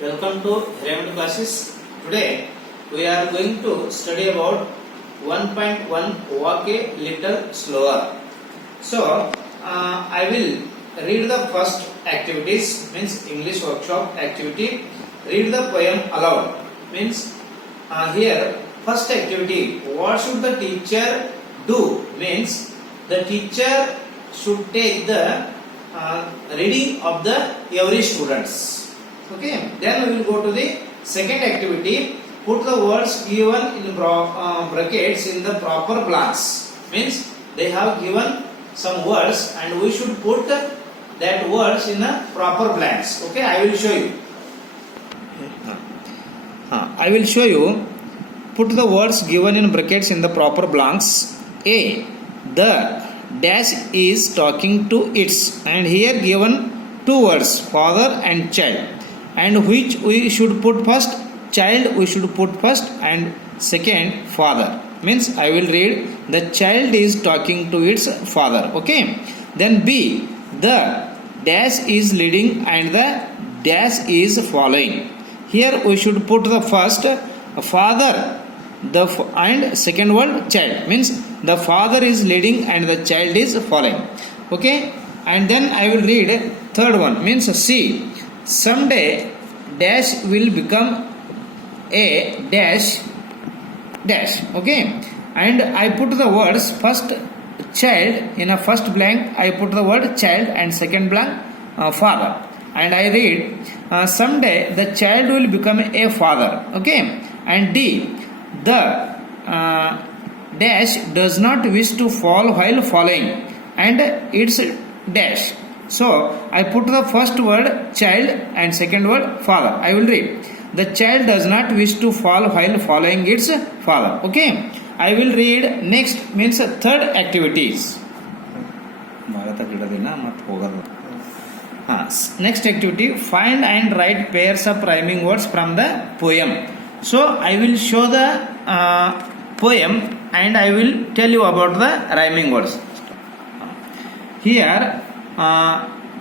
Welcome to Raymond classes. Today we are going to study about 1.1 walk a little slower. So I will read the first activities, means English workshop activity. Read the poem aloud, means here first activity, what should the teacher do, means the teacher should take the reading of the every students. Okay, then we will go to the second activity. Put the words given in brackets in the proper blanks. Means they have given some words and we should put that words in a proper blanks. Okay, I will show you. I will show you. Put the words given in brackets in the proper blanks. A. The dash is talking to its, and here given two words, father and child, and which we should put first, child we should put first and second father. Means I will read, the child is talking to its father. Okay, then B, the dash is leading and the dash is following. Here we should put the first father and second word child, means the father is leading and the child is following. Okay, and then I will read third one, means C, someday dash will become a dash dash. Okay, and I put the words first child in a first blank, I put the word child and second blank father, and I read someday the child will become a father. Okay, and D, the dash does not wish to fall while following and it's dash. So I put the first word child and second word father. I will read, the child does not wish to fall while following its father. Okay, I will read next, means third activities. Next activity, find and write pairs of rhyming words from the poem. So I will show the poem and I will tell you about the rhyming words. Here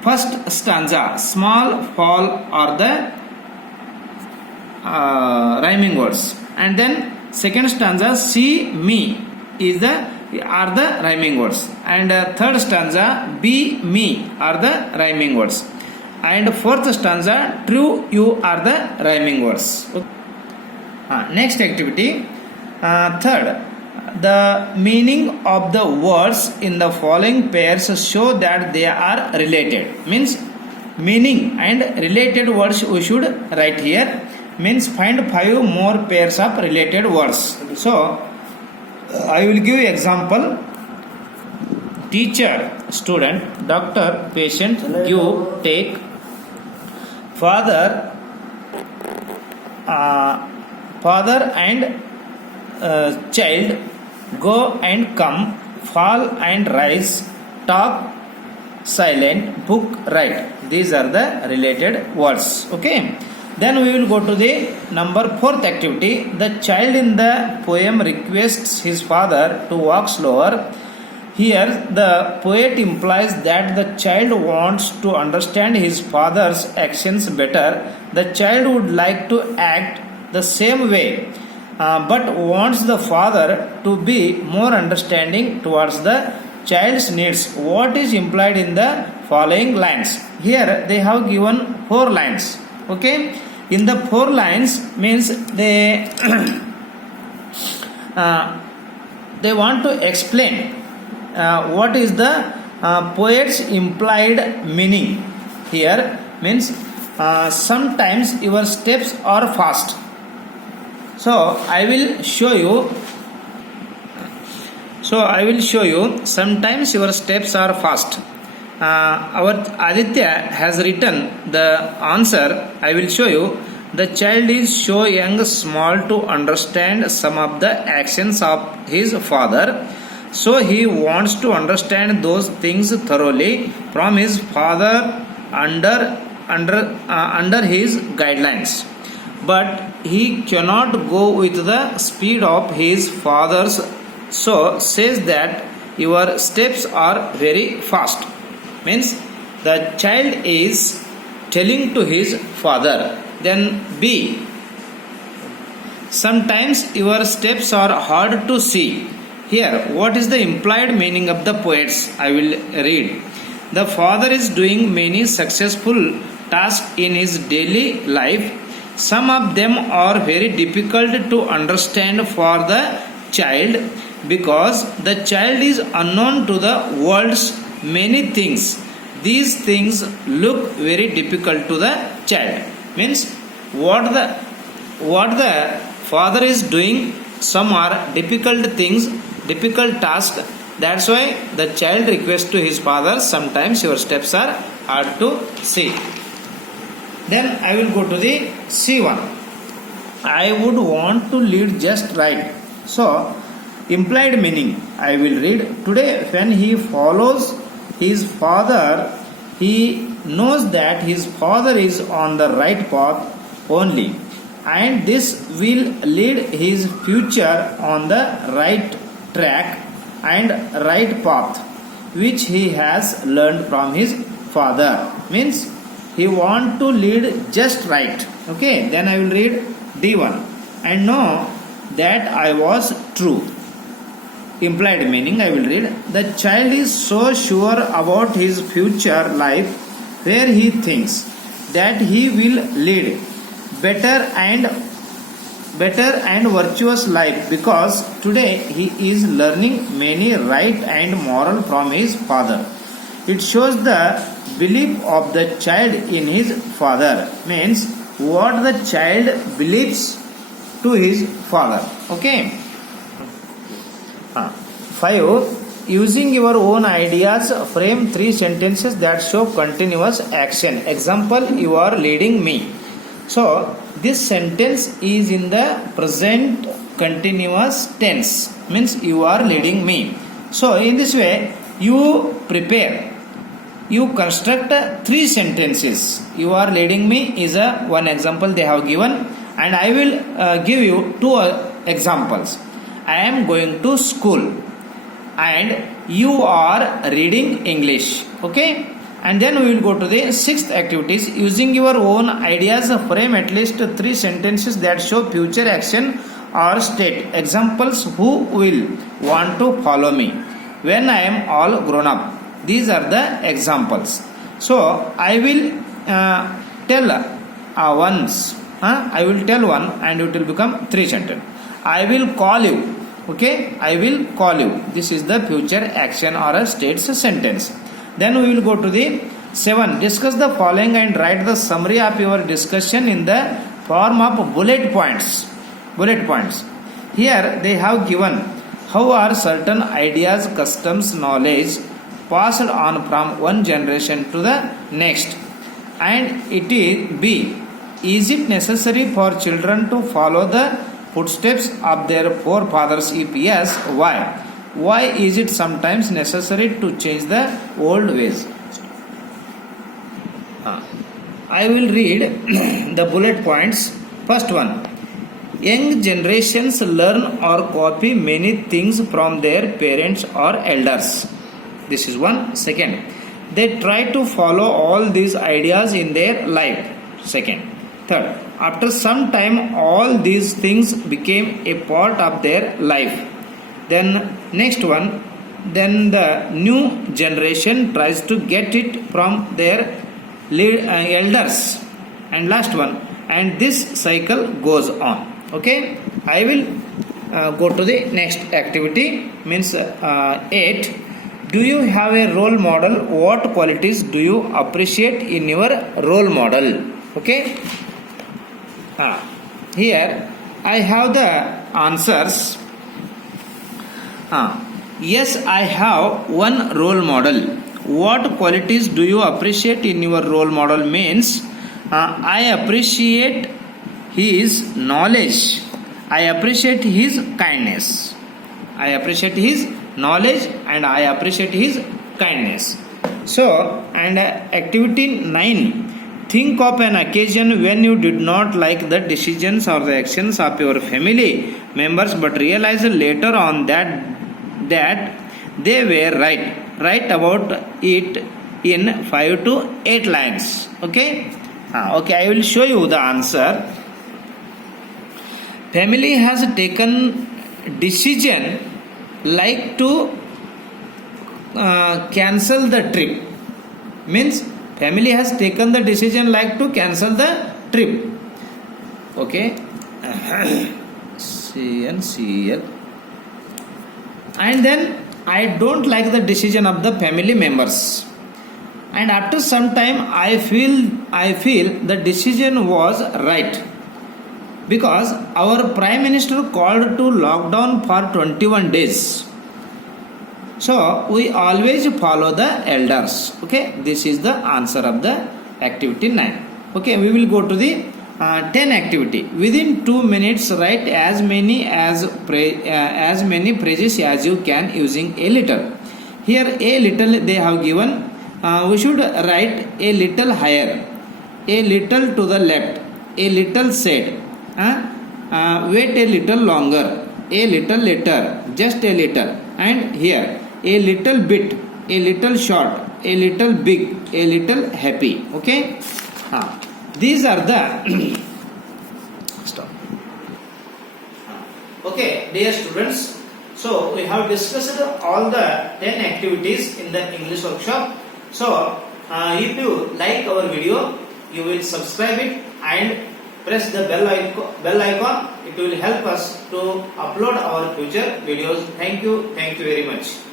first stanza, small fall are the rhyming words, and then second stanza, see me are the rhyming words, and third stanza, be me are the rhyming words, and fourth stanza, true you are the rhyming words. Next activity, third, the meaning of the words in the following pairs show that they are related. Means meaning and related words we should write here. Means find 5 more pairs of related words. So I will give example. Teacher, student, doctor, patient, give, take, father, father and child, go and come, fall and rise, talk, silent, book, write. These are the related words. Okay, then we will go to the number 4th activity. The child in the poem requests his father to walk slower. Here the poet implies that the child wants to understand his father's actions better. The child would like to act the same way, but wants the father to be more understanding towards the child's needs. What is implied in the following lines? Here they have given 4 lines. Okay, in the 4 lines, means they they want to explain what is the poet's implied meaning. Here means sometimes your steps are fast. So I will show you. Sometimes your steps are fast. Our Aditya has written the answer. I will show you. The child is so young, small to understand some of the actions of his father. So he wants to understand those things thoroughly from his father under his guidelines. But he cannot go with the speed of his father's, so says that your steps are very fast. Means the child is telling to his father. Then B. Sometimes your steps are hard to see. Here, what is the implied meaning of the poets? I will read. The father is doing many successful tasks in his daily life. Some of them are very difficult to understand for the child because the child is unknown to the world's many things. These things look very difficult to the child. Means what the father is doing, some are difficult things, difficult tasks. That's why the child requests to his father, sometimes your steps are hard to see. Then I will go to the C1. I would want to lead just right. So, implied meaning, I will read. Today, when he follows his father, he knows that his father is on the right path only, and this will lead his future on the right track and right path, which he has learned from his father. Means he want to lead just right. Okay, then I will read D1. And know that I was true. Implied meaning, I will read. The child is so sure about his future life where he thinks that he will lead better and virtuous life because today he is learning many right and moral from his father. It shows the belief of the child in his father. Means what the child believes to his father. Okay. 5. Using your own ideas, frame 3 sentences that show continuous action. Example, you are leading me. So, this sentence is in the present continuous tense. Means you are leading me. So, in this way, you prepare. You construct 3 sentences. You are leading me is one example they have given. And I will give you 2 examples. I am going to school. And you are reading English. Okay. And then we will go to the 6th activities. Using your own ideas, frame at least 3 sentences that show future action or state. Examples, who will want to follow me when I am all grown up. These are the examples. So I will tell once. I will tell one and it will become 3 sentences. I will call you. Okay, I will call you. This is the future action or a state's sentence. Then we will go to the 7. Discuss the following and write the summary of your discussion in the form of bullet points. Bullet points. Here they have given how are certain ideas, customs, knowledge passed on from one generation to the next. And it is B. Is it necessary for children to follow the footsteps of their forefathers? If yes, why? Why is it sometimes necessary to change the old ways? I will read the bullet points. First one. Young generations learn or copy many things from their parents or elders. This is one. Second. They try to follow all these ideas in their life. Second. Third. After some time, all these things became a part of their life. Then next one, then the new generation tries to get it from their elders. And last one, and this cycle goes on. Okay, I will go to the next activity, means 8. Do you have a role model? What qualities do you appreciate in your role model? Okay. Here I have the answers. Yes, I have one role model. What qualities do you appreciate in your role model? Means I appreciate his knowledge. I appreciate his kindness. I appreciate his knowledge and I appreciate his kindness. So, and activity 9. Think of an occasion when you did not like the decisions or the actions of your family members but realized later on that they were right. Write about it in 5 to 8 lines. Okay. Okay, I will show you the answer. Family has taken decision like to cancel the trip. Means family has taken the decision like to cancel the trip. Okay. CNCL. And then I don't like the decision of the family members. And after some time I feel the decision was right, because our prime minister called to lockdown for 21 days. So we always follow the elders. Okay, this is the answer of the activity 9. Okay, we will go to the 10 activity. Within 2 minutes write as many phrases as you can using a little. Here a little they have given. We should write a little higher, a little to the left, a little said, wait a little longer, a little later, just a little, and here a little bit, a little short, a little big, a little happy. Okay, these are the stop. Okay, dear students, so we have discussed all the 10 activities in the English workshop. So if you like our video, you will subscribe it and press the bell icon. It will help us to upload our future videos. Thank you very much.